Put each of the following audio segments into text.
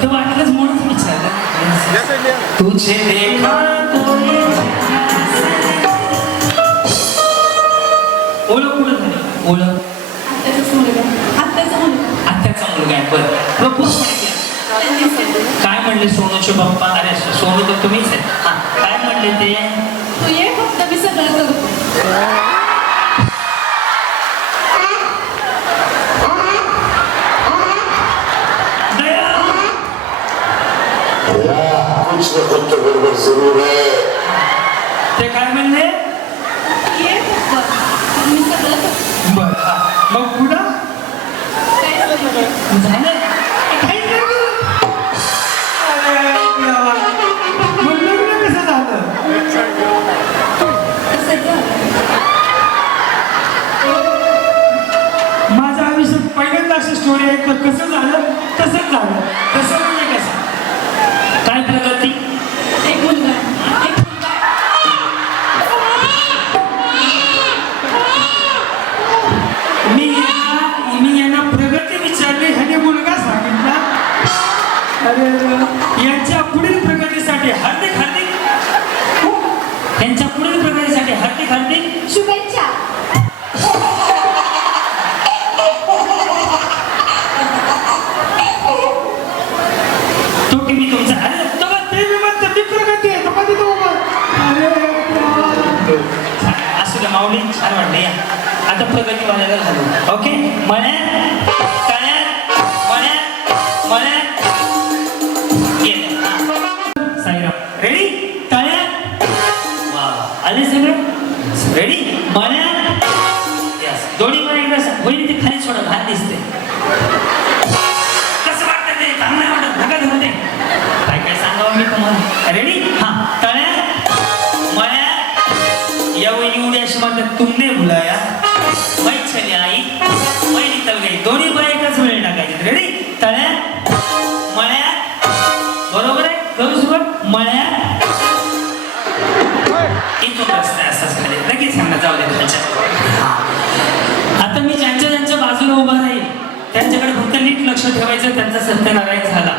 ते वाटलंच म्हणूनच विचारलं. तुझे देखा ओळख कुठं झाली? ओळख आत्याचा मुलगा आहे. बरं प्रपोज काय म्हणले सोनूचे बाप्पा? अरे सोनू तर तुम्हीच आहे. हा काय म्हणले ते? तू ये फक्त मी सगळं करतो. बरोबर जरूर आहे. ते काय म्हणले? ये फक्त मी सगळं करतो. बरं मग पुढं काय झालं? झालं काही नाही. अरे देवा. मग लग्न कसं झालं? तसंच झालं. माझं आयुष्यात पहिल्यांदा अशी स्टोरी आहे. तर कसं झालं तसंच झालं. तसं म्हणजे कसं काय प्रगती? एक मुलगा एक मुलगा मी यांना प्रगती विचारली, ह्याने मुलगा सांगितला. अरे यांच्या पुढील प्रगतीसाठी हार्दिक हार्दिक त्यांच्या पुढील प्रगतीसाठी हार्दिक हार्दिक शुभेच्छा. तो टीव्ही तुमचा. अरे तो ते म्हणतो ती प्रगती आहे. तो कधी तो अरे असू द्या माऊली. छान वाटलं. या आता प्रगती वाल्याला घालू. ओके मळ्यात तळ्यात मळ्यात मळ्यात साईराम रेडी तळ्यात. वा आले सगळे रेडी मळ्यात. यस दोन्ही पण एकदा होईल. ते खाली सोडा भात दिसते. कसं वाटतं ते? चांगलं वाटत भगत होते. काय काय सांगावं मी तुम्हाला. रेडी हा तळ्यात मळ्यात. या वहिनी उड्या अशी म्हणतात तुमने बुलाया मै चली आई मै निकल गई. दोन्ही पण एकाच वेळी टाकायचे. रेडी तळ्यात मळ्यात. बरोबर आहे. करू सुरुवात मळ्यात. इथून रस्ता असाच खाली लगेच सांगा जाऊ दे खालच्या. आता मी ज्यांच्या ज्यांच्या बाजूला उभा राहील त्यांच्याकडे फक्त नीट लक्ष ठेवायचं. त्यांचा सत्यनारायण झाला.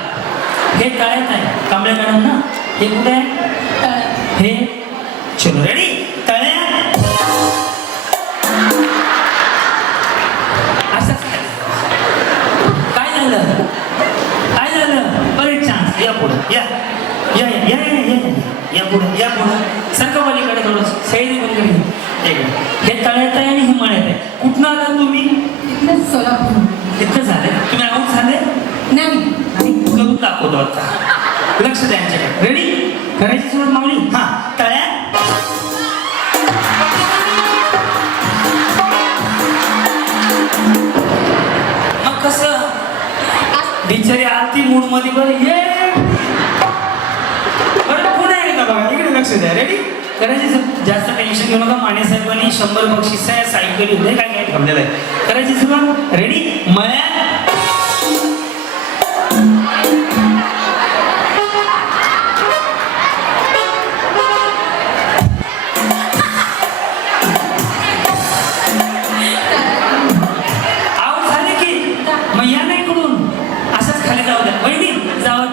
हे तळ्यात आहे कांबळे मॅडम ना. हे कुठे आहे? हे चलो रेडी तळ्यात. असंच काय झालं? काय झालं? परत चान्स. या पुढं या या या या या या पुढं या पुढं सरका पलीकडे थोडं सैरी पलीकडे. हे तळ्यात आहे आणि हे मळ्यात आहे. कुठनं आला तुम्ही? इथलं सोलापूर. इतकं झालं. तुम्ही आऊट झाले नाही आणि करून दाखवतो आता. लक्ष द्यांच्याकडे. रेडी करायची सुरुवात माऊली. हा तळ्यात मग कसं बिचारी आरती मूड मध्ये बरं ये बरं पुन्हा एकदा बघा इकडे लक्ष द्या. रेडी करायची. जास्त टेन्शन घेऊ नका. माने साहेबांनी 100 बक्षीस आहे सायकली होते काय काय ठेवलेलं आहे. करायची सुरुवात. रेडी मळ्यात.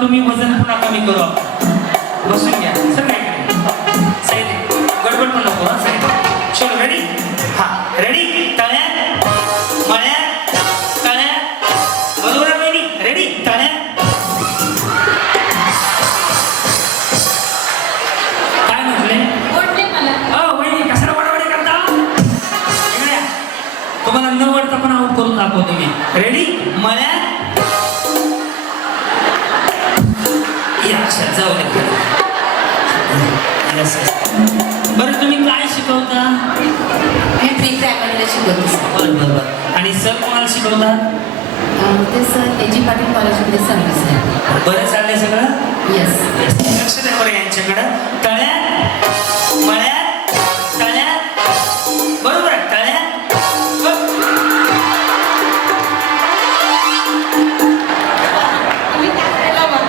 तुम्ही वजन पुन्हा कमी करू. बसून घ्या सगळे. साईड गडबड पण नको. साईड चलो रेडी हा रेडी तळ्यात मळ्यात तळ्यात. बरोबर आहे वहिनी. रेडी तळ्यात. काय म्हटले? ओढले मला. वहिनी कशाला वडवडी करता? इकडे या. तुम्हाला न वडता पण आऊट करून दाखवतो मी. रेडी मळ्यात. जाऊ दे. बरं तुम्ही काय शिकवता? मी प्री प्रायमरीला शिकवते. बरं बरं बरं. आणि सर कोणाला शिकवतात? ते सर एजी पाटील कॉलेजमध्ये सर्व्हिस आहे. बरं चाललंय सगळं. येस. लक्ष द्या बरं यांच्याकडं. तळ्यात मळ्यात तळ्यात. बरोबर आहे तळ्यात.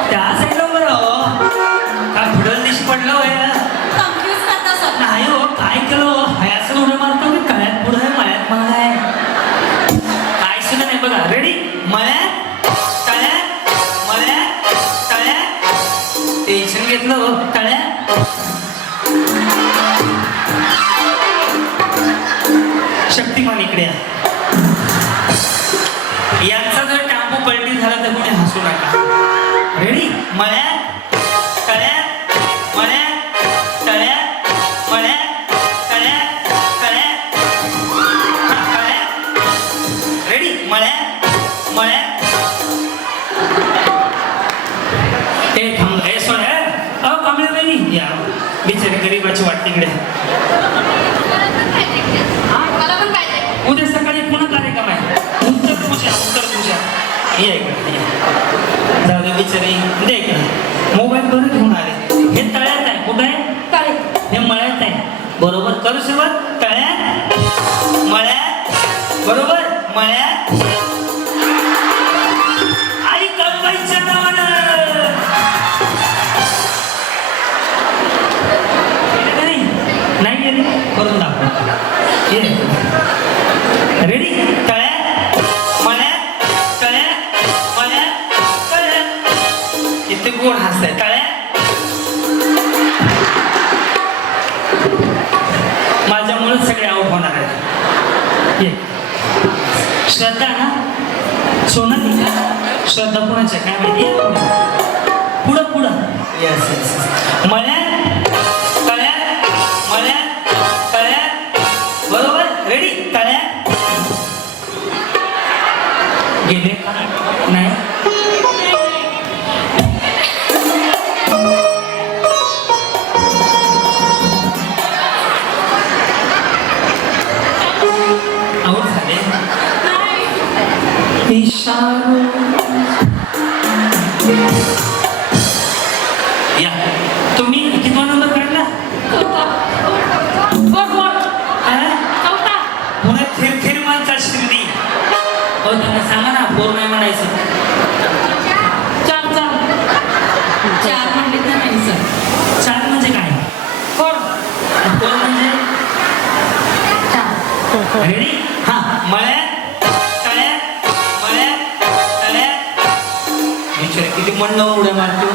त्या साईडला बरं काय फुडल दिशी पडलं होय. कन्फ्यूज करता सर. नाही हो काय केलं हयाचं उडे मारतो मी. तळ्यात पुढे मळ्यात माय काय सुद्धा नाही. बघा रेडी मळ्यात तळ्यात मळ्यात इकडे या. यांचा जर टांबू पलटी झाला तर कोणी हसू नका. रेडी? मळ्यात तळ्यात मळ्यात तळ्यात मळ्यात तळ्यात तळ्यात तळ्यात. रेडी? मळ्यात मळ्यात. ते थांब हे सोड. अहो कमळे बहिणी या बिचारी गरीबाची वाट तिकडे. मला पण पाहिजे. उद्या सकाळी पुन्हा कार्यक्रम आहे. उत्तर पूजा ये इकडे ये. जाऊ दे बिचारी दे इकडे. मोबाईल बरं घेऊन आले. हे तळ्यात आहे. कुठं आहे? काळे. हे मळ्यात आहे. बरोबर करू सुरुवात. तळ्यात मळ्यात बरोबर मळ्यात. आई कळवायच्या नावानं नाही गेली करून दाखव. ये रेडी? तळ्यात मळ्यात तळ्यात मळ्यात तळ्यात. किती गोड हसताय. तळ्यात माझ्यामुळे सगळे आऊट होणार आहेत. ये श्रद्धा ना सोनाली श्रद्धा कुणाच्या काय माहिती. पुढं पुढं येस येस. मळ्यात तळ्यात मळ्यात तळ्यात बरोबर. रेडी? तळ्यात गेले का नाही. आऊट झाले. इशारो या तुम्ही किती नंबर काढला. पुन्हा थेर थेर माणसा शिरली. हो त्यांना सांगा ना पोर नाही म्हणायचं. चार चार. चार म्हणले तर नाही सर. चार म्हणजे काय? पोर म्हणजे चार. रेडी? हा मळ्यात तळ्यात मळ्यात तळ्यात. बिचारे किती मन उड्या मारतो.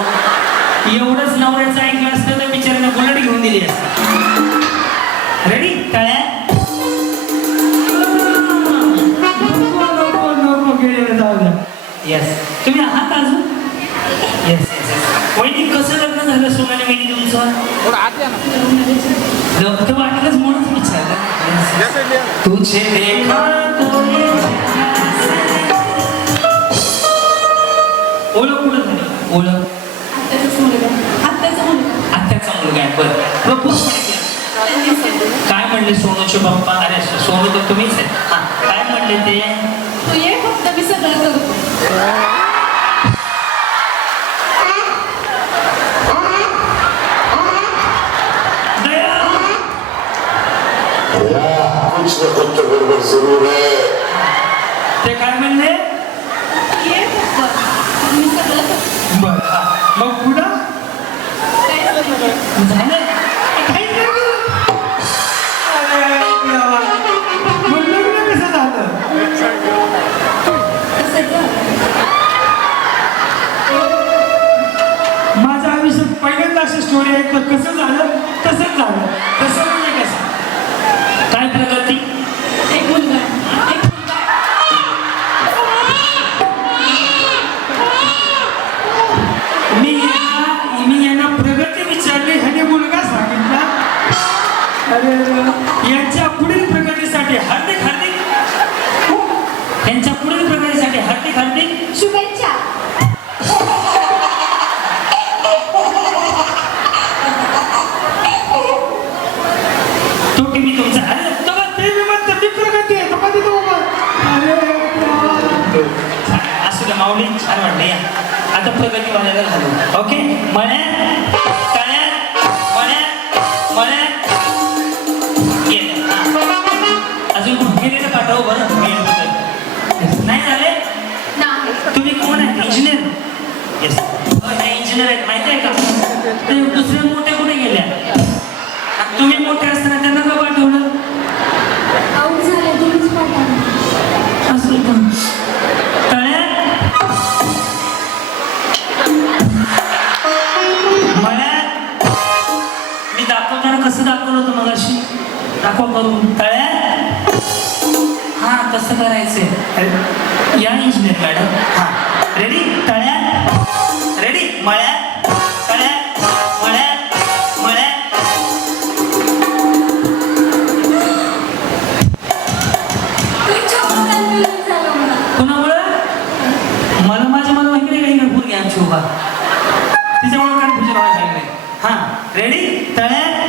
एवढंच नवऱ्याचं ऐकलं असतं तर बिचाऱ्याने बुलेट घेऊन दिली असते. रेडी? तळ्यात येस. तुम्ही आहात अजून? Yes yes yes. वहिनी कसं लग्न झालं सोनाली वहिनी तुमचं? ते वाटलंच म्हणूनच विचारलं. तुझे देखा ओळख कुठं झाली? ओळख आत्याचाच मुलगा. आत्याचा मुलगा. आत्याचा मुलगा आहे. बरं प्रपोज काय म्हणले सोनूचे बाप्पा? अरे सोनू तर तुम्हीच आहे. हा काय म्हणले ते? तू ये फक्त मी सगळं करतो. कुछ न कुछ तो गड़बड़ जरूर है. ते काय म्हणले? ये फक्त मी सगळं करतो. बरं हा. मग पुढं काय सगळं झालं? काही नाही. अरे देवा. मग लग्न कसं झालं? कसं झालं? माझ्या आयुष्यात पहिल्यांदा अशी स्टोरी आहे. तर कसं झालं? तसंच झालं. तसं म्हणजे कसं? काय प्रगती? एक मुलगा. एक मुलगा. मी यांना प्रगती विचारली. ह्याने मुलगा सांगितला. अरे यांच्या पुढील प्रगतीसाठी हार्दिक हार्दिक त्यांच्या पुढील प्रगतीसाठी हार्दिक हार्दिक शुभेच्छा. तो टीव्ही तुमचा. अरे तो ते म्हणतो ती प्रगती आहे. तो कधी तो अरे असू द्या माऊली. छान वाटलं. या आता प्रगती वाढायला घालू. ओके मळ्यात तळ्यात मळ्यात मळ्यात गेले. अजून गेलेलं पाठव बरं. नाही झाले? नाही. तुम्ही कोण आहे? इंजिनियर? येस. इंजिनियर आहेत माहिती आहे का? ते दुसरे मोठे कुठे गेल्या? तुम्ही मोठे असताना त्यांना का पाठवलं? आऊट झाले तुम्हीच पाठवा. असं पण तळ्यात मळ्यात. मी दाखवताना कसं दाखवलं होतं मगाशी? दाखव करून. तळ्यात कसं करायचंय या इंजिनियर मॅडम. हा रेडी तळ्यात रेडी मळ्यात तळ्यात मळ्यात मळ्यात. कोणामुळे मला माझ्या मला माहिती नाही काही पोरगी आमची उभा तिच्यामुळे कन्फ्युजन व्हायला लागले. हा रेडी तळ्यात